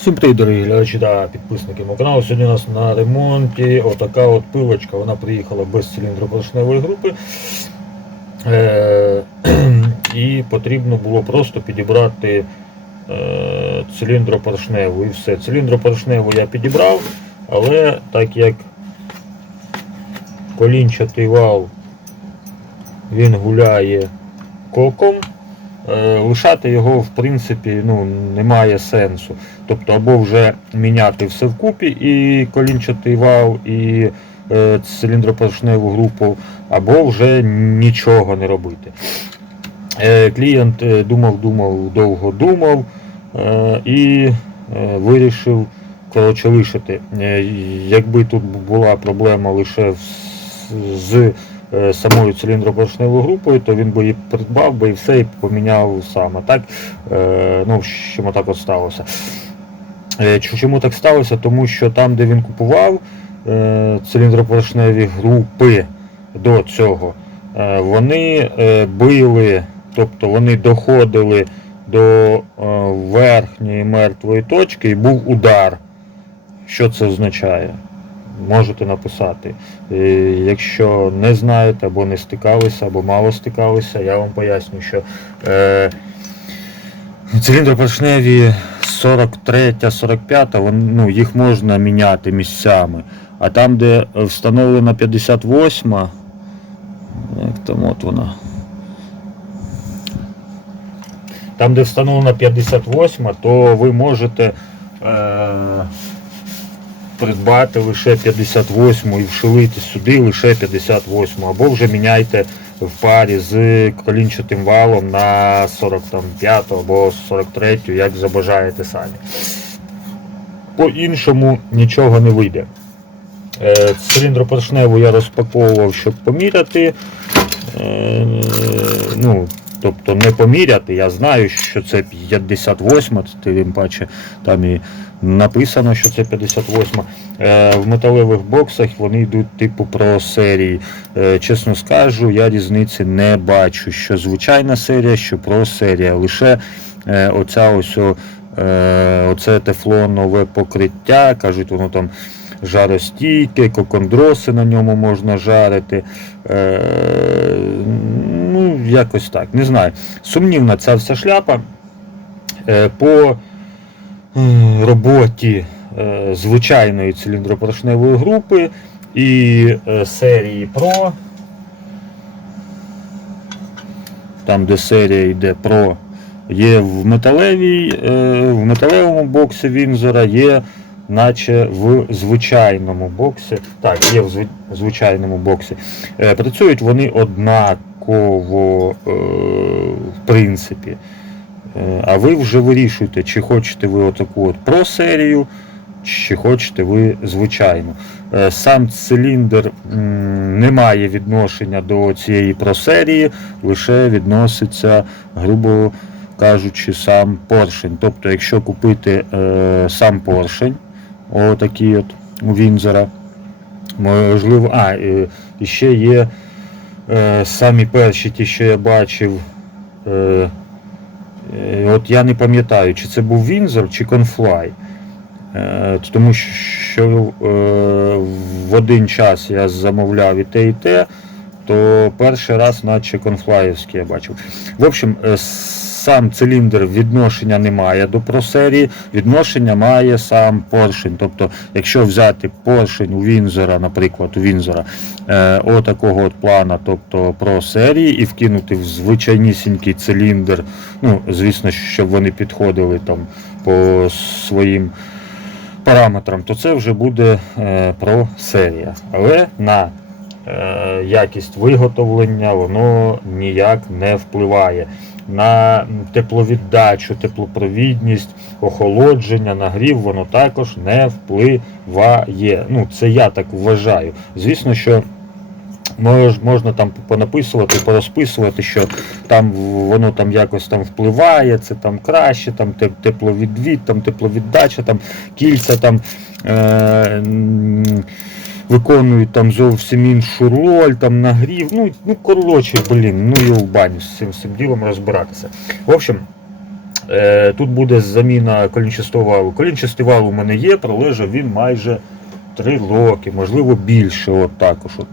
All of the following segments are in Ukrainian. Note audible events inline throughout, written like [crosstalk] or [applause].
Всім привіт, дорогі глядачі та підписники мого каналу. Сьогодні у нас на ремонті отака от пилочка. Вона приїхала без циліндропоршневої групи. Е, [clears throat] і потрібно було просто підібрати е, циліндропоршневу і все. Циліндропоршневу я підібрав, але так як колінчатий вал він гуляє коком, лишати його в принципі ну, немає сенсу. Тобто або вже міняти все вкупі і колінчатий вал, і е, циліндропоршневу групу, або вже нічого не робити. Е, клієнт е, думав, думав, довго думав е, і е, вирішив коротше, лишити. Е, якби тут була проблема лише з, е, самою циліндропоршневою групою, то він би її придбав би і все і поміняв сам. А так, е, ну, чому так от сталося. Е, Чому так сталося? Тому що там, де він купував е, циліндропоршневі групи до цього, е, вони е, били, тобто вони доходили до е, верхньої мертвої точки і був удар. Що це означає? Можете написати. Е, Якщо не знаєте або не стикалися, або мало стикалися, я вам поясню, що е, циліндропоршневі 43, 45, ну, їх можна міняти місцями. А там, де встановлена 58, як там от вона. Там, де встановлена 58, то ви можете е, придбати лише 58 і вшилити сюди лише 58, або вже міняйте в парі з колінчатим валом на 45 або 43, як забажаєте самі. По-іншому нічого не вийде. Е, Циліндропоршневу я розпаковував, щоб поміряти. Е, Ну, тобто не поміряти, я знаю, що це 58, тим паче там і написано, що це 58. Е, В металевих боксах вони йдуть типу про серії. Е, Чесно скажу, я різниці не бачу, що звичайна серія, що про серія. Лише е, оця ось е, оце тефлонове покриття, кажуть, воно там жаростійке, кокондроси на ньому можна жарити. Е, ну, якось так, не знаю. Сумнівна ця вся шляпа. Е, по е, роботі е, звичайної циліндропоршневої групи і серії Pro. Там, де серія йде Pro, є в металевій, в металевому боксі Вінзора, є наче в звичайному боксі. Так, є в звичайному боксі. Працюють вони однаково, е, в принципі. Е, А ви вже вирішуєте, чи хочете ви отаку от Pro серію, чи хочете ви звичайну. Е, Сам циліндр не має відношення до цієї Pro серії, лише відноситься, грубо кажучи, сам поршень. Тобто, якщо купити сам поршень, отакий от у Вінзора, можливо, а, і ще є самі перші ті, що я бачив. Е, Е, От я не пам'ятаю, чи це був Вінзор, чи Конфлай. Е, Тому що е, в один час я замовляв і те, і те, то перший раз, наче конфлаївський я бачив. В общем, е, сам циліндр відношення не має до просерії, відношення має сам поршень. Тобто, якщо взяти поршень у Вінзора, наприклад, у Вінзора, е, отакого от плана, тобто про серії, і вкинути в звичайнісінький циліндр, ну, звісно, щоб вони підходили там по своїм параметрам, то це вже буде е, про серія. Але на е, якість виготовлення воно ніяк не впливає. На тепловіддачу, теплопровідність, охолодження, нагрів воно також не впливає. Ну, це я так вважаю. Звісно, що мож, можна там понаписувати, порозписувати, що там воно там якось там впливає, це там краще, там те- тепловідвід, там тепловіддача, там кільця там. Е, Виконують там зовсім іншу роль, там нагрів. Ну, ну коротше, блін, ну його в баню з цим, цим ділом розбиратися. В общем, Е, Тут буде заміна колінчастого валу. Колінчастий вал у мене є, пролежав він майже 3 роки, можливо більше. От також. От.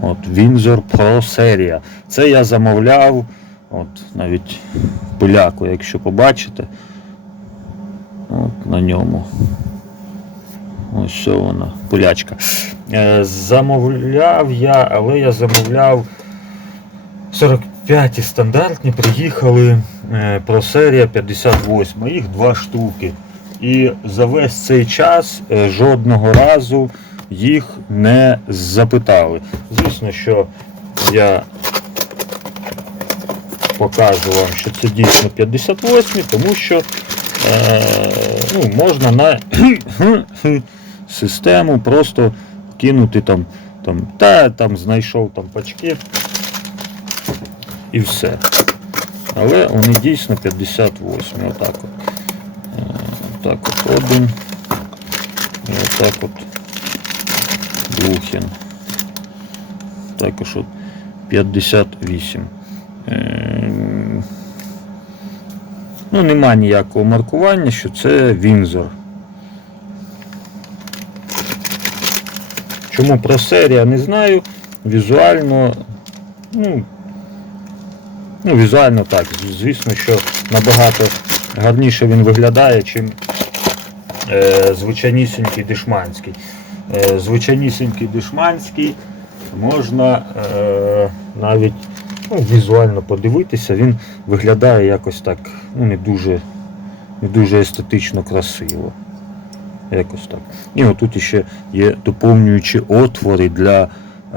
От Windsor Pro серія. Це я замовляв, от навіть пиляку, якщо побачите. От на ньому. Ось що вона, пилячка. Е, замовляв я, але я замовляв 45 стандартні, приїхали е, про серія 58, їх два штуки. І за весь цей час е, жодного разу їх не запитали. Звісно, що я покажу вам, що це дійсно 58, тому що е, ну, можна на систему просто кинути там, там, та там знайшов там пачки і все. Але вони дійсно 58. Отак от. Е, Так от один. І отак от Блухін. Також от 58. Ем, Ну, нема ніякого маркування, що це Вінзор. Чому про серія не знаю. Візуально, ну, ну, візуально так. Звісно, що набагато гарніше він виглядає, чим е, звичайнісінький дешманський. Е, звичайнісінький дешманський можна е, навіть ну, візуально подивитися, він виглядає якось так ну, не дуже, не дуже естетично красиво. Якось так. І отут ще є доповнюючі отвори для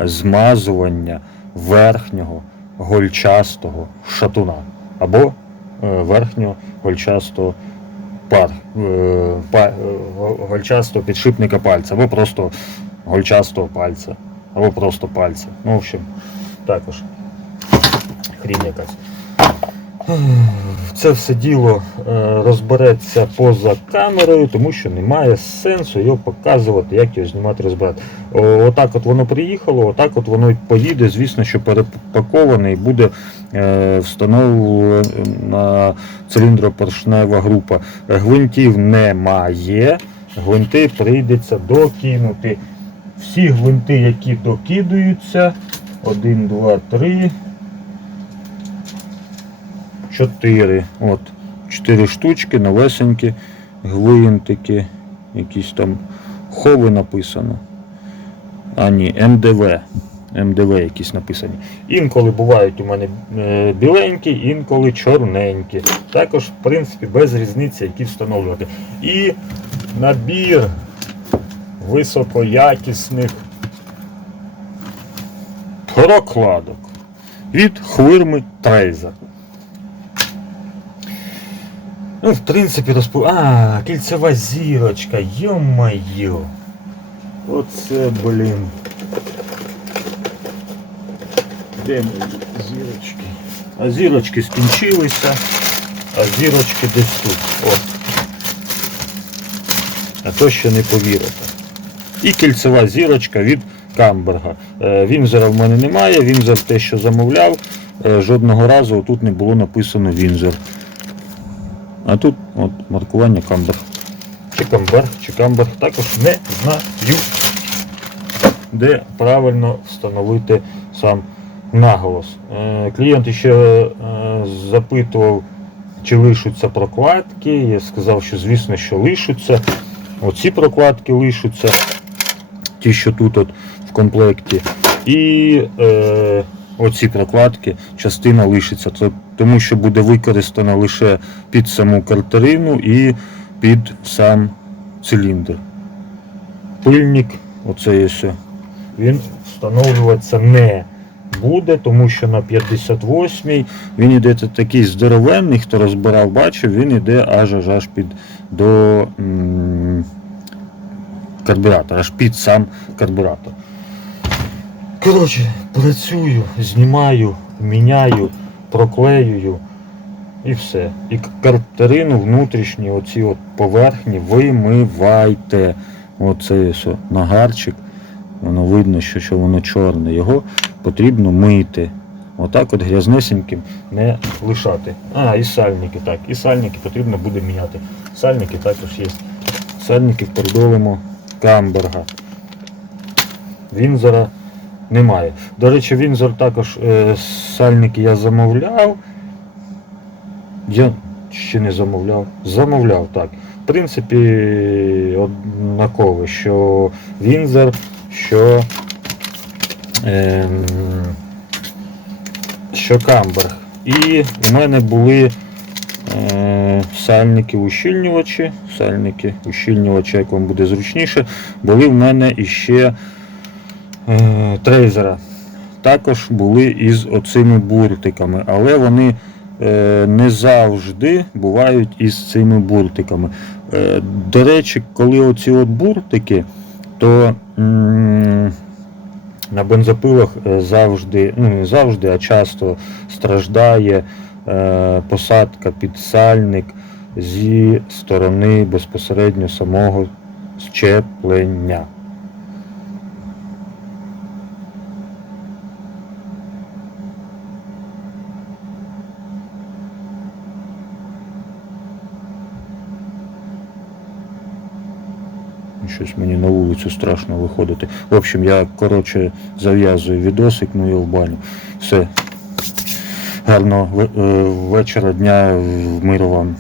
змазування верхнього гольчастого шатуна або е, верхнього гольчастого пар, е, па, е, гольчастого підшипника пальця, або просто гольчастого пальця, або просто пальця. Ну, в общем, також хрінь якась. Це все діло е, розбереться поза камерою, тому що немає сенсу його показувати, як його знімати, розбирати. Отак от воно приїхало, отак от воно поїде, звісно, що перепаковане і буде е, встановлена циліндропоршнева група. Гвинтів немає, гвинти прийдеться докинути. Всі гвинти, які докидуються, 1, 2, 3, 4. От, 4 штучки, новесенькі, гвинтики, якісь там хови написано. А ні, МДВ. МДВ якісь написані. Інколи бувають у мене е, біленькі, інколи чорненькі. Також, в принципі, без різниці, які встановлювати. І набір високоякісних прокладок від хвирми Трейзер. Ну, в принципі, розпо... А, кільцева зірочка, йо-майо. Оце, блін. Де зірочки? А зірочки скінчилися, а зірочки десь тут. От. А то ще не повірите. І кільцева зірочка від Камберга. Е, Вінзера в мене немає, Вінзер те, що замовляв, е, жодного разу тут не було написано Вінзер. А тут от маркування Камберг. Чи Камберг, чи Камберг також не знаю, де правильно встановити сам наголос. Е, Клієнт ще е, запитував, чи лишаться прокладки. Я сказав, що звісно, що лишаться. Оці прокладки лишаться, ті, що тут от в комплекті. І е, оці прокладки, частина лишиться, то- тому що буде використана лише під саму картерину і під сам циліндр. Пильник, оце ось, він встановлюватися не буде, тому що на 58-й він іде такий здоровенний, хто розбирав, бачив, він іде аж аж аж під до карбюратора, аж під сам карбюратор. Коротше, працюю, знімаю, міняю, проклеюю і все. І картерину внутрішні, оці от поверхні вимивайте. Оце нагарчик. Воно видно, що, що воно чорне. Його потрібно мити. Отак от грязнесеньким не лишати. А, і сальники, так. І сальники потрібно буде міняти. Сальники також є. Сальники передолимо Камберга. Вінзора немає. До речі, Вінзор також е, сальники я замовляв. Я ще не замовляв. Замовляв, так. В принципі, однаково, що Вінзор, що, ем, що Камберг. І у мене були е, сальники ущільнювачі. Сальники ущільнювачі, як вам буде зручніше. Були в мене іще е, трейзера. Також були із оцими буртиками, але вони е, не завжди бувають із цими буртиками. Е, до речі, коли оці от буртики, то на бензопилах е, завжди, ну не завжди, а часто страждає е, посадка під сальник зі сторони безпосередньо самого щеплення. Щось мені на вулицю страшно виходити. В общем, я коротше зав'язую відосик, ну і в баню. Все. Гарного е, вечора, дня, миру вам.